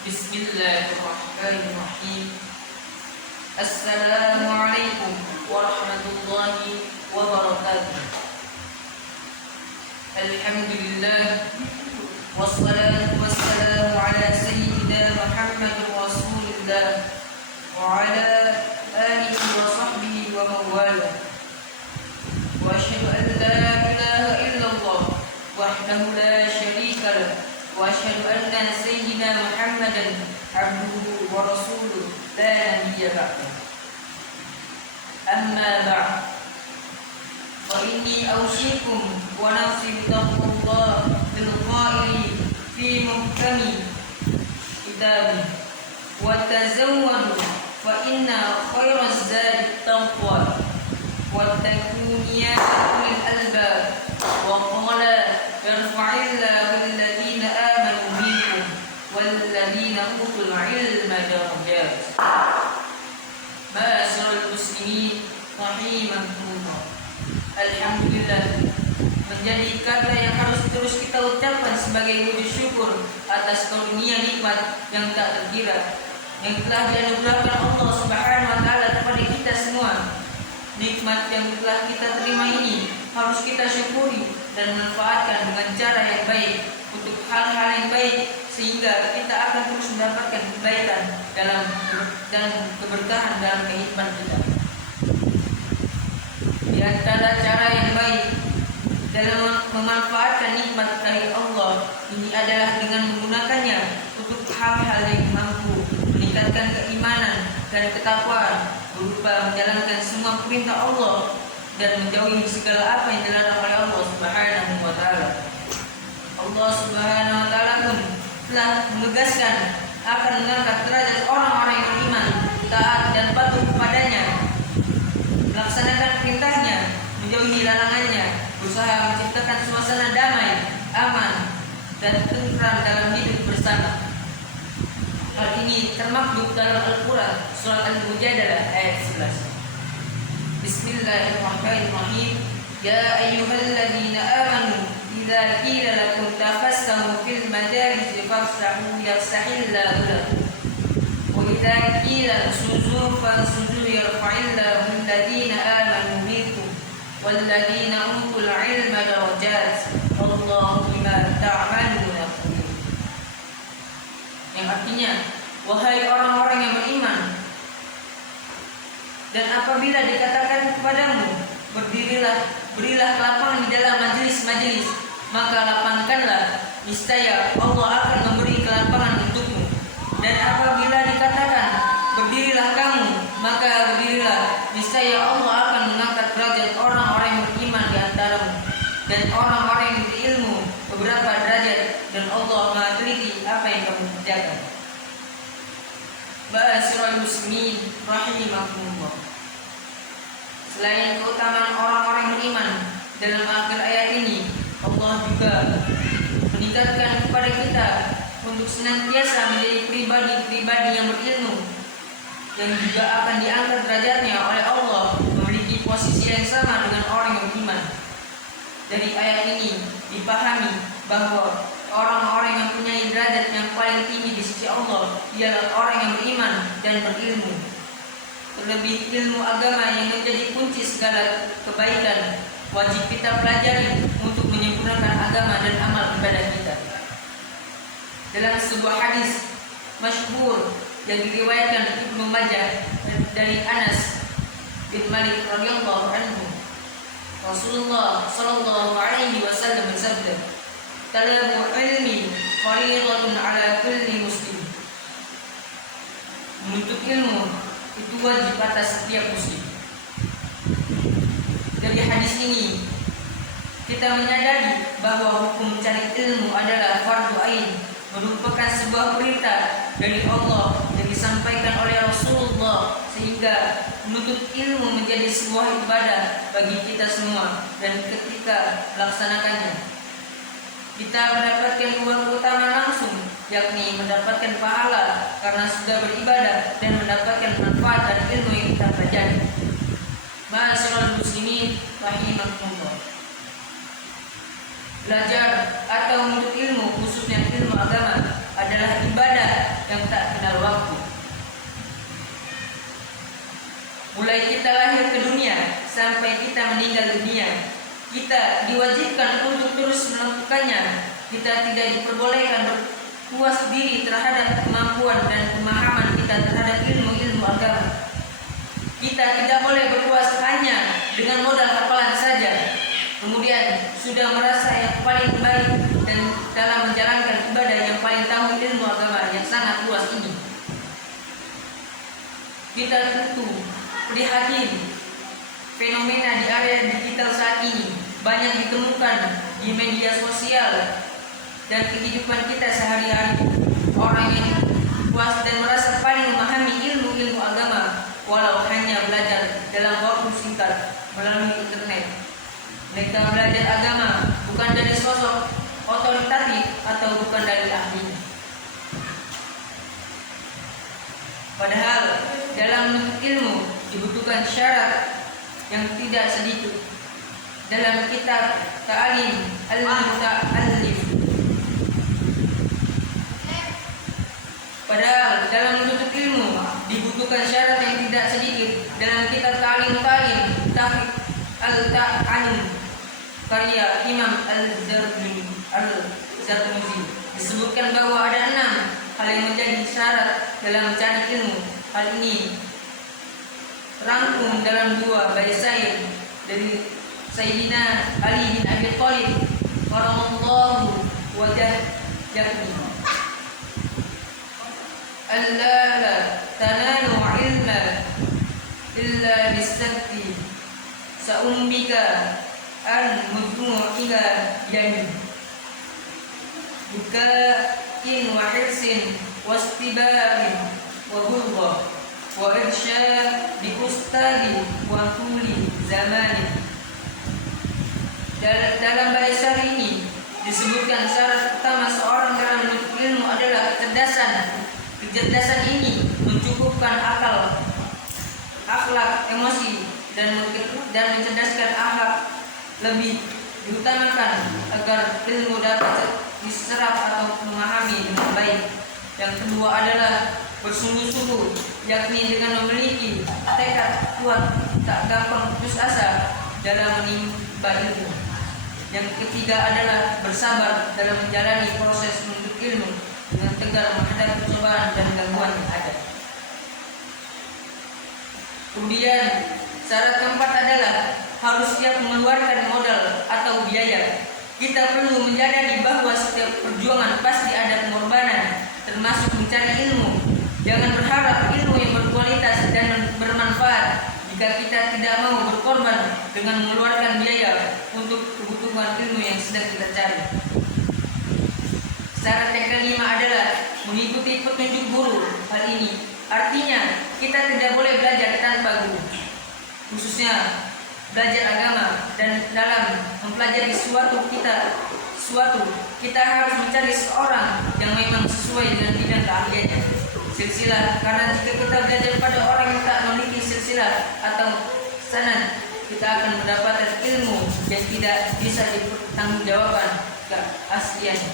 Bismillahirrahmanirrahim. Assalamualaikum warahmatullahi wabarakatuh. Alhamdulillah, wassalatu wassalamu ala sayyidina Muhammadin Rasulillah wa ala alihi wa sahbihi wa mawala. Wa asyhadu an la ilaha illallah wahdahu la syarika lah, wa asyhadu anna sayyidina Muhammadan abduhu wa rasuluh la nabiyya ba'dahu. Amma ba'd, fa inni awsikum wa nafsi bitaqwallah bil qaili fi muhkami kitabi wa tazawwadu fa inna khairaz zadi taqwa wa takuniya ulil albab wa qala yarfa'illahu alladhina amanu minkum walladhina utul ilma darajat. Ma'asyiral muslimin rahimakumullah. Alhamdulillah menjadi kata yang harus terus kita ucapkan sebagai wujud syukur atas karunia nikmat yang tak terkira yang telah dianugerahkan Allah Subhanahu wa taala kepada kita semua. Nikmat yang telah kita terima ini harus kita syukuri dan manfaatkan dengan cara yang baik untuk hal-hal yang baik, sehingga kita akan terus mendapatkan kebaikan dan keberkahan dalam kehidupan kita. Di antara cara yang baik dalam memanfaatkan nikmat dari Allah ini adalah dengan menggunakannya untuk hal-hal yang mampu meningkatkan keimanan dan ketakwaan, berupa menjalankan semua perintah Allah dan menjauhi segala apa yang dilarang oleh Allah Subhanahu wa taala. Allah Subhanahu wa taala pun telah menegaskan akan mengangkat derajat orang-orang yang beriman, taat dan patuh kepadanya, melaksanakan perintahnya, menjauhi larangannya, berusaha menciptakan suasana damai, aman, dan tentram dalam hidup bersama. Hal ini termaktub dalam Al-Quran surat Al-Mujadalah ayat 11. Bismillahirrahmanirrahim. Ya ayyuhalladzina amanu idza qila lakum tafassahu fil majalis fafsahu yafsahillahu lakum wa idza qila suzu fansuzu yarfa'illahu alladhina amanu minkum walladzina utul ilma darajat wallahu bima ta'maluna khabir. Yang artinya, wahai orang-orang yang beriman, dan apabila dikatakan kepadamu berilah lapangan di dalam majelis-majelis, maka lapangkanlah, niscaya Allah akan memberi kelapangan untukmu. Dan apabila dikatakan berdirilah kamu, maka berdirilah, niscaya Allah akan mengangkat derajat orang-orang yang beriman di antaramu dan orang-orang yang berilmu beberapa derajat, dan Allah Maha teliti apa yang kamu kerjakan. Ma'asyiral muslimin rahimakumullah. Selain keutamaan orang-orang yang beriman, dalam akhir ayat ini Allah juga meningkatkan kepada kita untuk senantiasa menjadi pribadi-pribadi yang berilmu, yang juga akan diangkat derajatnya oleh Allah, memiliki posisi yang sama dengan orang yang beriman. Dari ayat ini dipahami bahwa orang-orang yang punya derajat yang paling tinggi di sisi Allah ialah orang yang beriman dan berilmu. Terlebih ilmu agama yang menjadi kunci segala kebaikan wajib kita pelajari untuk menyempurnakan agama dan amal ibadah kita. Dalam sebuah hadis masyhur yang diriwayatkan Ibnu Majah dari Anas bin Malik radhiyallahu anhu, Rasulullah sallallahu alaihi wasallam bersabda, "Talabul ilmi fardhatun 'ala kulli muslim." Menuntut ilmu itu wajib atas setiap muslim. Dari hadis ini kita menyadari bahwa hukum mencari ilmu adalah fardhu ain, merupakan sebuah perintah dari Allah yang disampaikan oleh Rasulullah, sehingga menuntut ilmu menjadi sebuah ibadah bagi kita semua, dan ketika melaksanakannya kita mendapatkan dua keutamaan langsung, yakni mendapatkan pahala karena sudah beribadah dan mendapatkan manfaat dari ilmu yang kita pelajari. Ma'asyiral muslimin rahimakumullah. Belajar atau menuntut ilmu, khususnya ilmu agama, adalah ibadah yang mulai kita lahir ke dunia sampai kita meninggal dunia, kita diwajibkan untuk terus melakukannya. Kita tidak diperbolehkan berpuas diri terhadap kemampuan dan pemahaman kita terhadap ilmu-ilmu agama. Kita tidak boleh berpuas hanya dengan modal hafalan saja, kemudian sudah merasa yang paling baik dan dalam menjalankan ibadah yang paling tahu ilmu agama yang sangat luas ini. Kita tentu prihatin fenomena di area digital saat ini banyak ditemukan di media sosial dan kehidupan kita sehari-hari. Orang yang puas dan merasa paling memahami ilmu-ilmu agama walau hanya belajar dalam waktu singkat melalui internet. Mereka belajar agama bukan dari sosok otoritatif atau bukan dari ahlinya. Padahal dalam menuntut ilmu dibutuhkan syarat yang tidak sedikit. Dalam kitab Ta'alim Al-Muta'allif, padahal dalam menuntut ilmu dibutuhkan syarat yang tidak sedikit. Dalam kitab Ta'alim Tahqiq Al-Ta'alim karya Imam Al-Zarnuzi disebutkan bahwa ada 6 hal yang menjadi syarat dalam mencari ilmu. Hal ini terangkum dalam 2 baitain dari Sayyidina Ali bin Abi Thalib karamallahu wajhahu. La tanalu ilma illa bisabti sa'umbika an mudmu'ika yani bukain wa hirsin wastibarin wa burgha wa irsyad bi ustadi wa tuli zamani. Dalam baitan ini disebutkan syarat utama seorang dalam menuntut ilmu adalah kecerdasan. Kecerdasan ini mencukupkan akal, akhlak, emosi dan mencerdaskan akhlak lebih diutamakan agar ilmu dapat diserap atau memahami dengan baik. Yang kedua adalah bersungguh-sungguh, yakni dengan memiliki tekad kuat, tak gampang putus asa dalam menimba ilmu. Yang ketiga adalah bersabar dalam menjalani proses menuntut ilmu dengan tegar menghadapi cobaan dan gangguan yang ada. Kemudian syarat keempat adalah harus siap mengeluarkan modal atau biaya. Kita perlu menyadari bahwa setiap perjuangan pasti ada pengorbanan, termasuk mencari ilmu. Jangan berharap ilmu yang berkualitas dan bermanfaat jika kita tidak mau berkorban dengan mengeluarkan biaya untuk kebutuhan ilmu yang sedang kita cari. Syarat yang kelima adalah mengikuti petunjuk guru. Hal ini artinya kita tidak boleh belajar tanpa guru, khususnya belajar agama. Dan dalam mempelajari suatu kita harus mencari seorang yang memang sesuai dengan bidang keahliannya. Silsilah, karena jika kita belajar pada orang yang tak memiliki silsilah atau sanad, kita akan mendapatkan ilmu yang tidak bisa dipertanggungjawabkan keasliannya.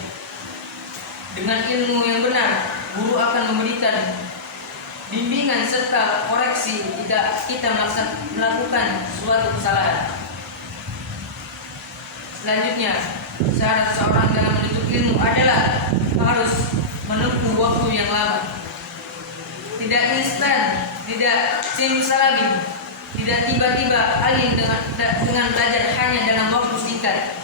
Dengan ilmu yang benar, guru akan memberikan bimbingan serta koreksi jika kita melakukan suatu kesalahan. Selanjutnya, syarat seorang dalam menuntut ilmu adalah harus menempuh waktu yang lama. Tidak instan, tidak simsalabim, tidak tiba-tiba alim dengan belajar hanya dalam waktu singkat.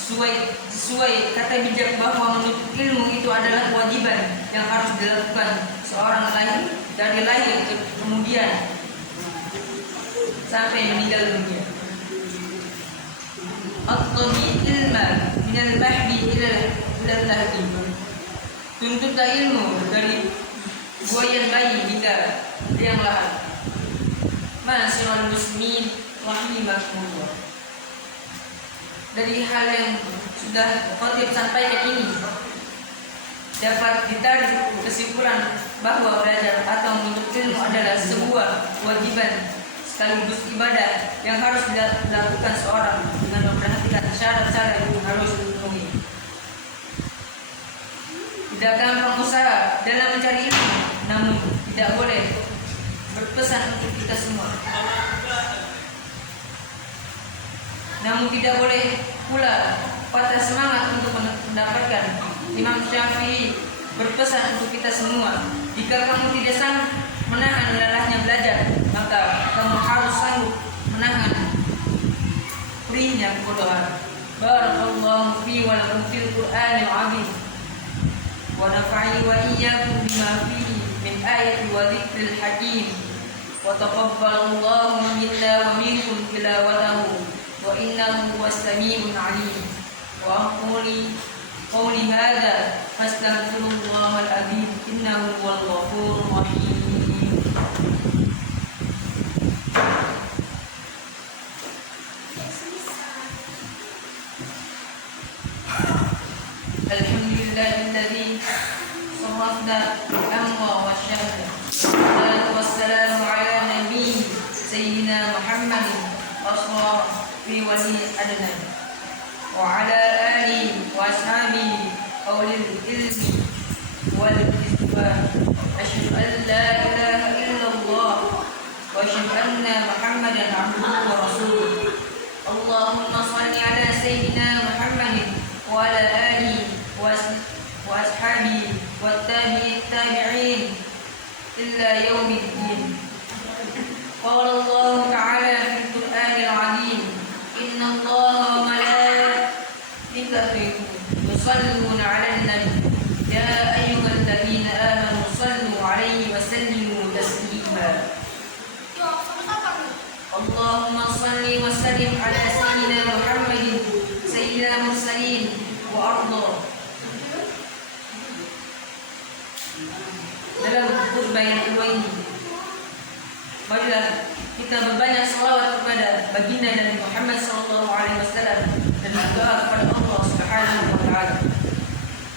Sesuai kata bijak bahwa menuntut ilmu itu adalah kewajiban yang harus dilakukan seorang dari lahir kemudian sampai meninggal dunia. At-tabi ilma minal bahdi ilal lahdi. Tuntutlah ilmu dari buayan bayi hingga liang lahat. Ma'asyiral muslimin rahimakumullah. Dari hal yang sudah khotib sampaikan ini dapat ditarik kesimpulan bahwa belajar atau menuntut ilmu adalah sebuah kewajiban sekaligus ibadah yang harus dilakukan seorang dengan memperhatikan syarat-syarat yang harus dipenuhi. Tidak gampang usaha dalam mencari ilmu, namun tidak boleh berpesan untuk kita semua Namun tidak boleh pula patah semangat untuk mendapatkan. Imam Syafi'i berpesan untuk kita semua, jika kamu tidak sanggup menahan lelahnya belajar, maka kamu harus sanggup menahan perihnya kebodohan. Barakallahu fi wa lakum fil Qur'anil 'azim wa nafa'ani wa iyyakum bima fihi min ayati wa dzikril hakim wa taqabbalallahu minna wa minkum tilawatahu wa innahu huwas samiul 'alim. Wa qawli hadza fastaghfirullahal 'azim innahu huwal ghafurur rahim. Alhamdulillahilladzi sarrafna al-amra wa syahada. Wassalatu wassalamu ala nabi sayyidina Muhammadin asra fi wali adnan wa ala alihi wa ashabihi awlil ilmi wal istifah. Asyhadu an la ilaha illallah wa asyhadu anna Muhammadan abduhu wa rasuluh. Allahumma shalli ala sayyidina Muhammadin wa ala alihi wa ashabihi wa tabi'in illa yaumiddin. Qala Allah ta'ala fil Qur'anil 'azim, inna Allaha wa malaikatahu yusalluna 'alan nabi ya ayyuhalladzina amanu sallu 'alaihi wa sallimu taslima. Allahumma shalli wa sallim ala sayyidina Muhammadin sayyidil mursalin wa arda. Dalam khutbah yang kedua ini, marilah kita berbanyak salawat kepada baginda Nabi Muhammad SAW dan berdoa kepada Allah Subhanahu wa taala.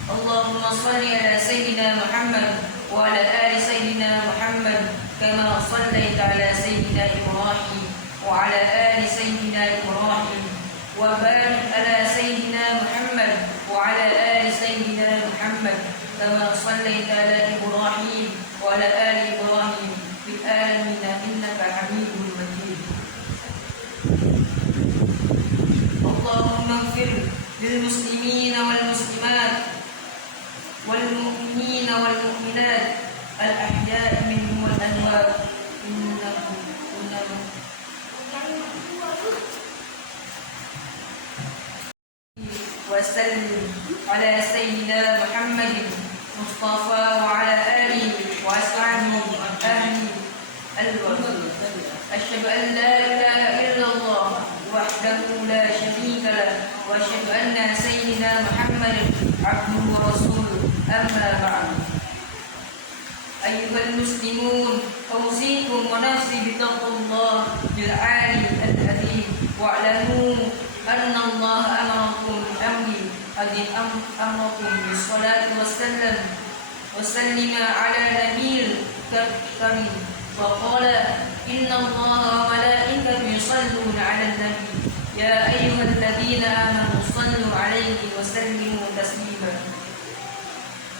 Allahumma shalli ala sayyidina Muhammad wa ala ali sayyidina Muhammad kama shallaita ala sayyidina Ibrahim wa ala ali sayyidina Ibrahim wa barik ala sayyidina Muhammad wa ala ali sayyidina Muhammad kama shallaita ala Ibrahim wa ala ali Ibrahim fil alamin innaka Hamidum Majid. Allahumma ighfir lil muslimina wal muslimat wal mu'minina wal mu'minat al ahya'i minhum wal amwat innaka wa sallim ala sayyidina Muhammadin Mustafa wa ala alihi wa ashabihi ahli al-wafd. Asyhadu an la ilaha illallah wahdahu la syarika lah wa asyhadu anna sayyidina Muhammadan abduhu wa rasuluh. Amma ba'du. Ayyuhal muslimun, awsikum wa nafsi bitaqwallah bil 'ali al-'azim wa'lamu anna Allah amarakum bi amri amrakum bis salati wasallima ala nabiyil karim wa qala inna Allaha wa malaikatahu yusalluna ala nabi ya ayyuhalladzina amanu sallu alaihi wa sallimu taslima.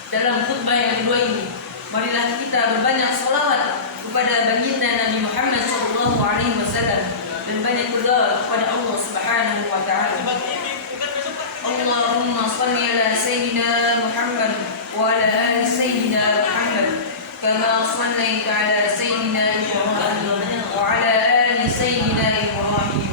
Dalam khutbah yang kedua ini, marilah kita berbanyak salawat kepada baginda Nabi Muhammad SAW dan banyak berdoa kepada Allah Subhanahu wa taala. Allahumma shalli ala sayyidina Muhammad wa ala ali sayyidina Muhammad kama shallaita ala sayyidina Ibrahim wa ala ali sayyidina Ibrahim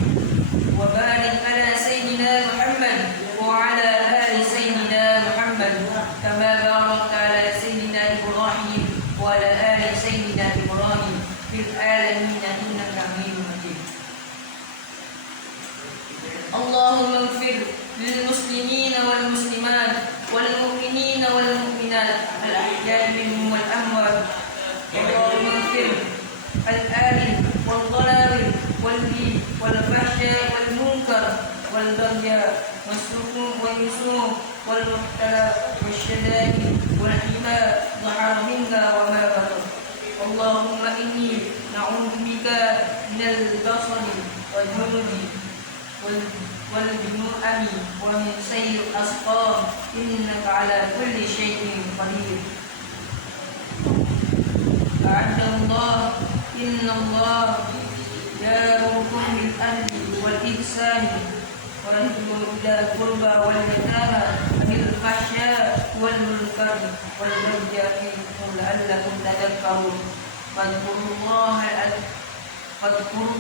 wa barik ala sayyidina Muhammad wa ala ali sayyidina Muhammad kama barakta ala sayyidina Ibrahim wa ala ali sayyidina Ibrahim fil alamin innaka Hamidum Majid. Allahumma ighfir lil muslimina wal muslimat wal mu'minina wal mu'minat al ahya'i minhum wal amwat. Allahumma ighfir al alim wal dhalim wal li wal fahsya wal munkar wal baghy was su'um wal yusum wal muhtala wal shada'id wal hima dhahara minka wa ma batan. Allahumma inni na'udzu bika minal basari wal junudi والجنوء ومن سيء الأسقام إنك على كل شيء قدير. أعد الله إن الله يأمركم بالعدل والإحسان وأنتم إلى القربى واليتامى بالفحشاء والمنكر والبغي يعظكم لعلكم تذكرون واذكروا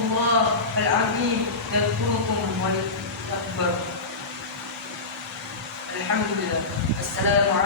الله العظيم يذكركم وليكبر. Alhamdulillah. Assalamualaikum.